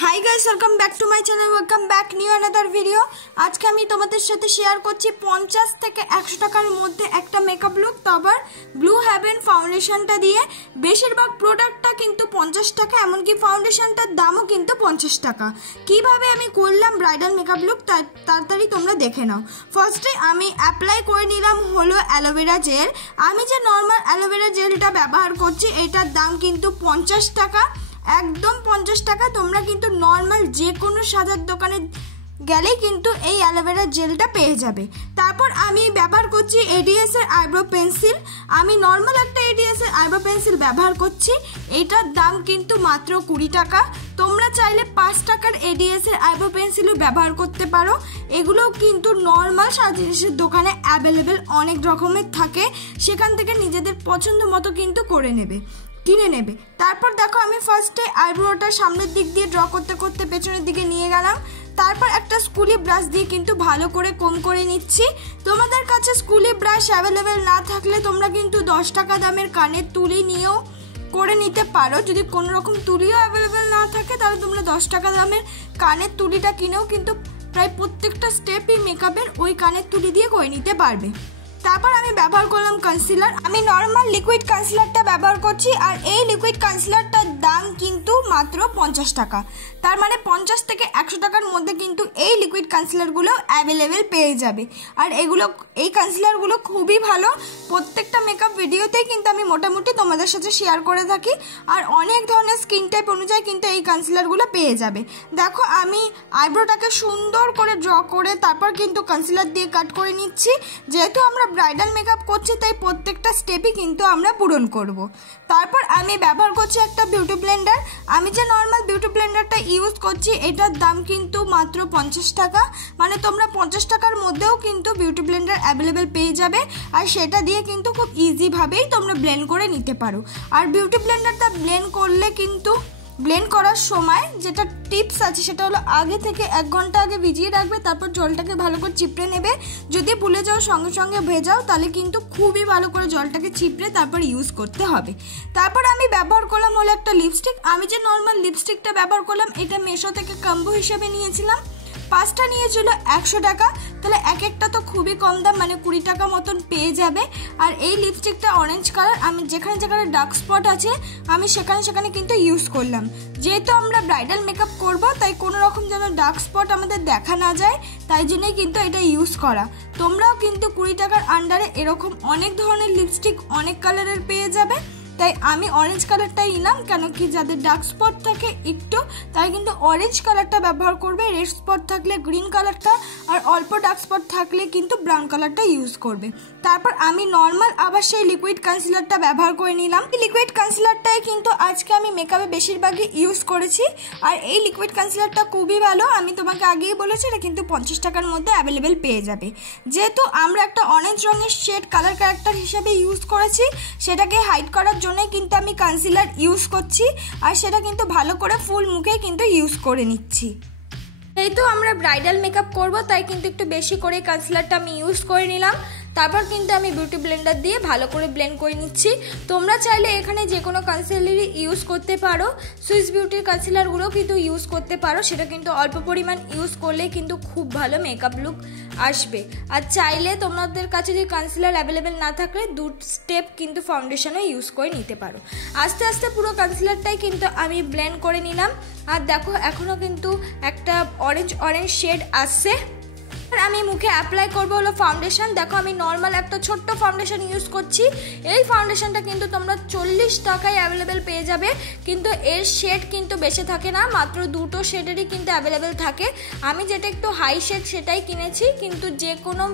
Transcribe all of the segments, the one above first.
High guys welcome back to my channel welcome back new another video. आज के आमी तोमादेर साथे शेयर करछि 50 থেকে 100 টাকার মধ্যে একটা মেকআপ লুক, তারপর ব্লু হেভেন ফাউন্ডেশনটা দিয়ে। বেশিরভাগ প্রোডাক্টটা কিন্তু 50 টাকা, এমনকি ফাউন্ডেশনটার দামও কিন্তু 50 টাকা। কিভাবে আমি করলাম ব্রাইডাল মেকআপ লুক তাড়াতাড়ি তোমরা দেখে নাও। ফার্স্টে আমি অ্যাপ্লাই করে নিলাম হলো অ্যালোভেরা জেল। আমি যে নর্মাল অ্যালোভেরা জেলটা ব্যবহার করছি এটার দাম কিন্তু 50 টাকা, একদম 50 টাকা। তোমরা কিন্তু নর্মাল যে কোনো সাজার দোকানে গেলেই কিন্তু এই অ্যালোভেরা জেলটা পেয়ে যাবে। তারপর আমি ব্যবহার করছি এডিএস এর আইব্রো পেন্সিল। আমি নর্মাল একটা এডিএস এর আইব্রো পেন্সিল ব্যবহার করছি, এটার দাম কিন্তু মাত্র 20 টাকা। তোমরা চাইলে 5 টাকার এডিএস এর আইব্রো পেন্সিলও ব্যবহার করতে পারো। এগুলোও কিন্তু নর্মাল সাজিনিসের দোকানে অ্যাভেলেবেল অনেক রকমের থাকে, সেখান থেকে নিজেদের পছন্দ মতো কিন্তু কিনে নেবে। তারপর দেখো আমি ফার্স্টে আইব্রোটা সামনের দিক দিয়ে ড্র করতে করতে পেছনের দিকে নিয়ে গেলাম। তারপর একটা স্কুলি ব্রাশ দিয়ে কিন্তু ভালো করে কম করে নিচ্ছি। তোমাদের কাছে স্কুলি ব্রাশ অ্যাভেলেবেল না থাকলে তোমরা কিন্তু 10 টাকা দামের কানের তুলি নিয়েও করে নিতে পারো। যদি কোনো রকম তুলিও অ্যাভেলেবেল না থাকে তাহলে তোমরা 10 টাকা দামের কানের তুলিটা কিনেও কিন্তু প্রায় প্রত্যেকটা স্টেপই মেকআপের ওই কানের তুলি দিয়ে করে নিতে পারবে। তারপর আমি ব্যবহার করলাম কনসিলার। আমি নর্মাল লিকুইড কনসিলারটা ব্যবহার করছি, আর এই লিকুইড কনসিলারটার দাম কিন্তু মাত্র 50 টাকা। তার মানে 50 থেকে 100 টাকার মধ্যে কিন্তু এই লিকুইড কনসিলারগুলো অ্যাভেলেবেল পেয়ে যাবে। আর এই কনসিলারগুলো খুবই ভালো, প্রত্যেকটা মেকআপ ভিডিওতেই কিন্তু আমি মোটামুটি তোমাদের সাথে শেয়ার করে থাকি। আর অনেক ধরনের স্কিন টাইপ অনুযায়ী কিন্তু এই কনসিলারগুলো পেয়ে যাবে। দেখো আমি আইব্রোটাকে সুন্দর করে ড্র করে তারপর কিন্তু কনসিলার দিয়ে কাট করে নিচ্ছি। যেহেতু আমরা ব্রাইডাল মেকআপ করছি তাই প্রত্যেকটা স্টেপই কিন্তু আমরা পূরণ করব। তারপর আমি ব্যবহার করছি একটা বিউটি ব্লেন্ডার। আমি যে নর্মাল বিউটি ব্লেন্ডারটা ইউজ করছি এটার দাম কিন্তু মাত্র 50 টাকা। মানে তোমরা 50 টাকার মধ্যেও কিন্তু বিউটি ব্লেন্ডার অ্যাভেলেবেল পেয়ে যাবে, আর সেটা দিয়ে কিন্তু খুব ইজিভাবেই তোমরা ব্লেন্ড করে নিতে পারো। আর বিউটি ব্লেন্ডারটা ব্লেন্ড করার সময় যেটা টিপস আছে সেটা হলো আগে থেকে 1 ঘন্টা আগে ভিজিয়ে রাখবে, তারপর জলটাকে ভালো করে চিপড়ে নেবে। যদি ভুলে যাও সঙ্গে সঙ্গে ভেজাও তাহলে কিন্তু খুবই ভালো করে জলটাকে চিপড়ে তারপর ইউজ করতে হবে। তারপর আমি ব্যবহার করলাম হলো একটা লিপস্টিক। আমি যে নর্মাল লিপস্টিকটা ব্যবহার করলাম এটা মেশো থেকে কম্বো হিসেবে নিয়েছিলাম। 5টা নিয়েছিল 100 টাকা, তাহলে এক একটা তো খুবই কম দাম, মানে 20 টাকা মতন পেয়ে যাবে। আর এই লিপস্টিকটা অরেঞ্জ কালার। আমি যেখানে যেখানে ডার্ক স্পট আছে আমি সেখানে কিন্তু ইউজ করলাম। যেহেতু আমরা ব্রাইডাল মেকআপ করব তাই কোনো রকম যেন ডার্ক স্পট আমাদের দেখা না যায়, তাই জন্যই কিন্তু এটা ইউজ করা। তোমরাও কিন্তু 20 টাকার আন্ডারে এরকম অনেক ধরনের লিপস্টিক অনেক কালারের পেয়ে যাবে। তাই আমি অরেঞ্জ কালারটাই নিলাম, কেন কি যাদের ডার্ক স্পট থাকে একটু তাই কিন্তু অরেঞ্জ কালারটা ব্যবহার করবে, রেড স্পট থাকলে গ্রিন কালারটা, আর অল্প ডার্ক স্পট থাকলে কিন্তু ব্রাউন কালারটা ইউজ করবে। তারপর আমি নর্মাল আবার সেই লিকুইড কনসিলারটা ব্যবহার করে নিলাম। এই লিকুইড কনসিলারটাই কিন্তু আজকে আমি মেকআপে বেশিরভাগই ইউজ করেছি। আর এই লিকুইড কনসিলারটা খুবই ভালো, আমি তোমাকে আগেই বলেছি এটা কিন্তু 50 টাকার মধ্যে অ্যাভেলেবেল পেয়ে যাবে। যেহেতু আমরা একটা অরেঞ্জ রঙের শেড কালার ক্যারেক্টার হিসাবে ইউজ করেছি, সেটাকে হাইড করার জন্য কিন্তু আমি কনসিলার ইউজ করছি, আর সেটা কিন্তু ভালো করে ফুল মুখে কিন্তু ইউজ করে নিচ্ছি। যেহেতু আমরা ব্রাইডাল মেকআপ করব তাই কিন্তু একটু বেশি করে কনসিলারটা আমি ইউজ করে নিলাম। তারপর কিন্তু আমি বিউটি ব্লেন্ডার দিয়ে ভালো করে ব্লেন্ড করে নিচ্ছি। তোমরা চাইলে এখানে যে কোনো কনসিলারই ইউজ করতে পারো, সুইস বিউটির কনসিলারগুলো কিন্তু ইউজ করতে পারো। সেটা কিন্তু অল্প পরিমাণ ইউজ করলে কিন্তু খুব ভালো মেকআপ লুক আসবে। আর চাইলে তোমাদের কাছে যদি কনসিলার অ্যাভেলেবেল না থাকলে 2 স্টেপ কিন্তু ফাউন্ডেশনও ইউজ করে নিতে পারো। আস্তে আস্তে পুরো কনসিলারটাই কিন্তু আমি ব্লেন্ড করে নিলাম। আর দেখো এখনও কিন্তু একটা অরেঞ্জ শেড আসছে। আমি মুখে অ্যাপ্লাই করবো হলো ফাউন্ডেশন। দেখো আমি নর্মাল একটা ছোট্ট ফাউন্ডেশন ইউজ করছি। এই ফাউন্ডেশনটা কিন্তু তোমরা 40 টাকায় অ্যাভেলেবেল পেয়ে যাবে, কিন্তু এর শেড কিন্তু বেশি থাকে না, মাত্র 2টো শেডেরই কিন্তু অ্যাভেলেবেল থাকে। আমি যেটা একটু হাই শেড সেটাই কিনেছি, কিন্তু যে কোনো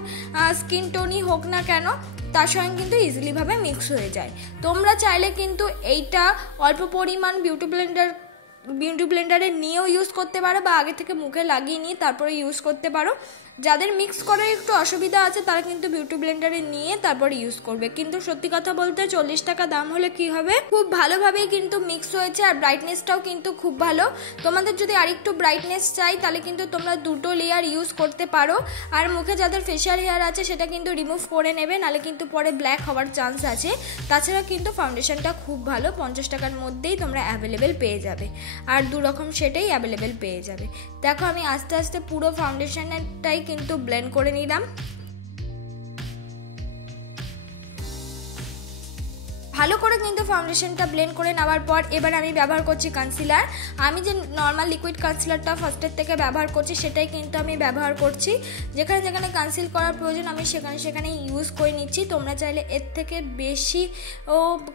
স্কিন টোনই হোক না কেন তার সঙ্গে কিন্তু ইজিলিভাবে মিক্স হয়ে যায়। তোমরা চাইলে কিন্তু এইটা অল্প পরিমাণ বিউটি ব্লেন্ডারে নিয়েও ইউজ করতে পারো, বা আগে থেকে মুখে লাগিয়ে নিয়ে তারপরে ইউজ করতে পারো। যাদের মিক্স করার একটু অসুবিধা আছে তারা কিন্তু বিউটি ব্লেন্ডারে নিয়ে তারপর ইউজ করবে। কিন্তু সত্যি কথা বলতে 40 টাকা দাম হলে কি হবে, খুব ভালোভাবেই কিন্তু মিক্স হয়েছে আর ব্রাইটনেসটাও কিন্তু খুব ভালো। তোমাদের যদি আরেকটু ব্রাইটনেস চাই তাহলে কিন্তু তোমরা দুটো লেয়ার ইউজ করতে পারো। আর মুখে যাদের ফেশিয়াল হেয়ার আছে সেটা কিন্তু রিমুভ করে নেবে, নাহলে কিন্তু পরে ব্ল্যাক হওয়ার চান্স আছে। তাছাড়া কিন্তু ফাউন্ডেশনটা খুব ভালো, 50 টাকার মধ্যেই তোমরা অ্যাভেলেবেল পেয়ে যাবে আর দু রকম শেডেই অ্যাভেলেবেল পেয়ে যাবে। দেখো আমি আস্তে আস্তে পুরো ফাউন্ডেশনটাই কিন্তু ব্লেন্ড করে নিলাম। ভালো করে কিন্তু ফাউন্ডেশনটা ব্লেন্ড করে নেওয়ার পর এবার আমি ব্যবহার করছি কনসিলার। আমি যে নর্মাল লিকুইড কনসিলারটা ফার্স্টের থেকে ব্যবহার করছি সেটাই কিন্তু আমি ব্যবহার করছি। যেখানে যেখানে কনসিল করার প্রয়োজন আমি সেখানে সেখানে ইউজ করে নিচ্ছি। তোমরা চাইলে এর থেকে বেশি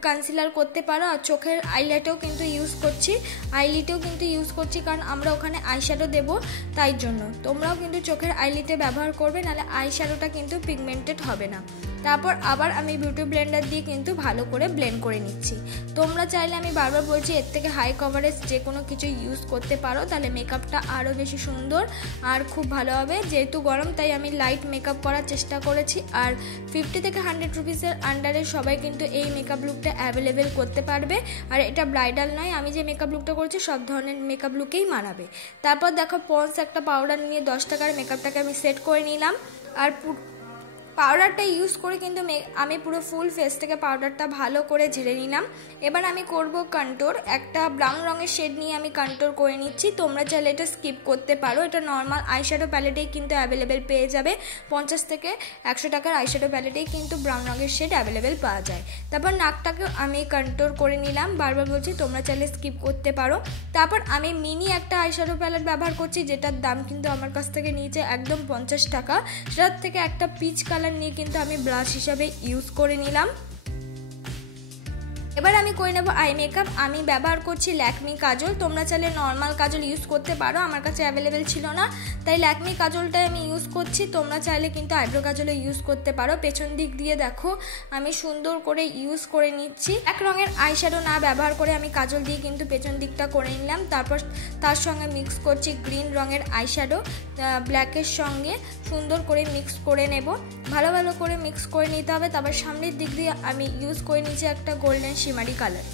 কনসিলার করতে পারো। আর চোখের আইল্যাটেও কিন্তু ইউজ করছি, আইলিটেও কিন্তু ইউজ করছি, কারণ আমরা ওখানে আইশ্যাডো দেবো, তাই জন্য তোমরাও কিন্তু চোখের আইলিটে ব্যবহার করবে, নাহলে আইশ্যাডোটা কিন্তু পিগমেন্টেড হবে না। তারপর আবার আমি বিউটি ব্লেন্ডার দিয়ে কিন্তু ভালো করে ব্লেন্ড করে নিচ্ছি। তোমরা চাইলে আমি বারবার বলছি এর থেকে হাই কভারেজ যে কোনো কিছু ইউজ করতে পারো, তাহলে মেকআপটা আরও বেশি সুন্দর আর খুব ভালো হবে। যেহেতু গরম তাই আমি লাইট মেকআপ করার চেষ্টা করেছি। আর 50 থেকে 100 রুপিসের আন্ডারে সবাই কিন্তু এই মেকআপ লুকটা অ্যাভেলেবেল করতে পারবে। আর এটা ব্রাইডাল নয়, আমি যে মেকআপ লুকটা করছি সব ধরনের মেকআপ লুকেই মানাবে। তারপর দেখো পন্স একটা পাউডার নিয়ে 10 টাকার মেকআপটাকে আমি সেট করে নিলাম। আর পাউডারটা ইউজ করে কিন্তু আমি পুরো ফুল ফেস থেকে পাউডারটা ভালো করে ঝেড়ে নিলাম। এবার আমি করব কন্ট্যুর। একটা ব্রাউন রঙের শেড নিয়ে আমি কন্ট্যুর করে নিচ্ছি। তোমরা চাইলে এটা স্কিপ করতে পারো, এটা নর্মাল আইশ্যাডো প্যালেটেই কিন্তু অ্যাভেলেবেল পেয়ে যাবে। 50 থেকে 100 টাকার আইশ্যাডো প্যালেটেই কিন্তু ব্রাউন রঙের শেড অ্যাভেলেবেল পাওয়া যায়। তারপর নাকটাকে আমি কন্ট্যুর করে নিলাম, বারবার বলছি তোমরা চাইলে স্কিপ করতে পারো। তারপর আমি মিনি একটা আইশ্যাডো প্যালেট ব্যবহার করছি, যেটার দাম কিন্তু আমার কাছ থেকে নিয়েছে একদম 50 টাকা। সেটার থেকে একটা পিচ কালার নিয়ে কিন্তু আমি ব্রাশ হিসাবে ইউজ করে নিলাম। এবার আমি করে নেব আই মেকআপ। আমি ব্যবহার করছি ল্যাকমি কাজল। তোমরা চাইলে নর্মাল কাজল ইউজ করতে পারো, আমার কাছে অ্যাভেলেবেল ছিল না তাই ল্যাকমি কাজলটাই আমি ইউজ করছি। তোমরা চাইলে কিন্তু আইব্রো কাজলও ইউজ করতে পারো। পেছন দিক দিয়ে দেখো আমি সুন্দর করে ইউজ করে নিচ্ছি। এক রঙের আইশ্যাডো না ব্যবহার করে আমি কাজল দিয়ে কিন্তু পেছন দিকটা করে নিলাম। তারপর তার সঙ্গে মিক্স করছি গ্রিন রঙের আইশ্যাডো ব্ল্যাকের সঙ্গে, সুন্দর করে মিক্স করে নেব। ভালো ভালো করে মিক্স করে নিতে হবে। তারপর সামনের দিক দিয়ে আমি ইউজ করে নিচ্ছি একটা গোল্ডেন শিমারি কালার।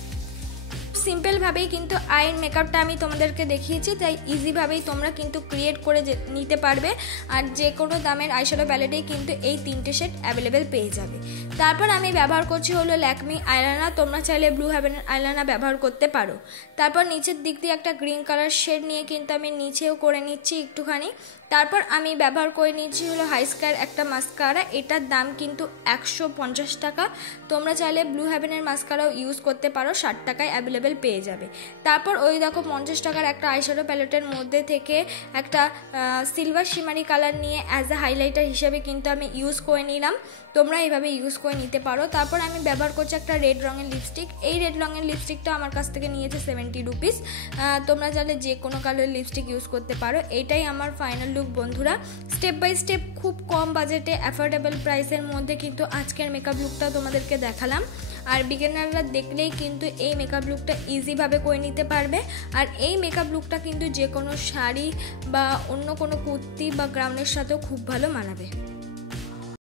সিম্পলভাবেই কিন্তু আইন মেকআপটা আমি তোমাদেরকে দেখিয়েছি, তাই ইজিভাবেই তোমরা কিন্তু ক্রিয়েট করে নিতে পারবে। আর যে কোনো দামের আইশ্যাডো প্যালেটেই কিন্তু এই 3টে শেড অ্যাভেলেবেল পেয়ে যাবে। তারপর আমি ব্যবহার করছি হলো ল্যাকমি আইলাইনার। তোমরা চাইলে ব্লু হেভেনের আইলাইনার ব্যবহার করতে পারো। তারপর নিচের দিক দিয়ে একটা গ্রিন কালার শেড নিয়ে কিন্তু আমি নিচেও করে নিচ্ছি একটুখানি। তারপর আমি ব্যবহার করে নিচ্ছি হলো হাইস্কার একটা মাস্কারা। এটার দাম কিন্তু 150 টাকা। তোমরা চাইলে ব্লু হেভেনের মাস্কারাও ইউজ করতে পারো, 60 টাকায় অ্যাভেলেবেল পেয়ে যাবে। তারপর ওই দেখো 50 টাকার একটা আইশ্যাডো প্যালেটের মধ্যে থেকে একটা সিলভার শিমারি কালার নিয়ে অ্যাজ আ হাইলাইটার হিসেবে কিন্তু আমি ইউজ করে নিলাম। তোমরা এইভাবে ইউজ করে নিতে পারো। তারপর আমি ব্যবহার করছি একটা রেড রঙের লিপস্টিক। এই রেড রঙের লিপস্টিকটা আমার কাছ থেকে নিয়েছে 70 রুপিস। তোমরা চাইলে যে কোনো কালারের লিপস্টিক ইউজ করতে পারো। এটাই আমার ফাইনাল লুক বন্ধুরা। স্টেপ বাই স্টেপ খুব কম বাজেটে অ্যাফোর্ডেবল প্রাইসের মধ্যে কিন্তু আজকের মেকআপ লুকটা তোমাদেরকে দেখালাম। আর বিগিনাররা দেখলেই কিন্তু এই মেকআপ লুকটা ইজিভাবে করে নিতে পারবে। আর এই মেকআপ লুকটা কিন্তু যে কোনো শাড়ি বা অন্য কোনো কুর্তি বা গ্রাউন্ডের সাথেও খুব ভালো মানাবে।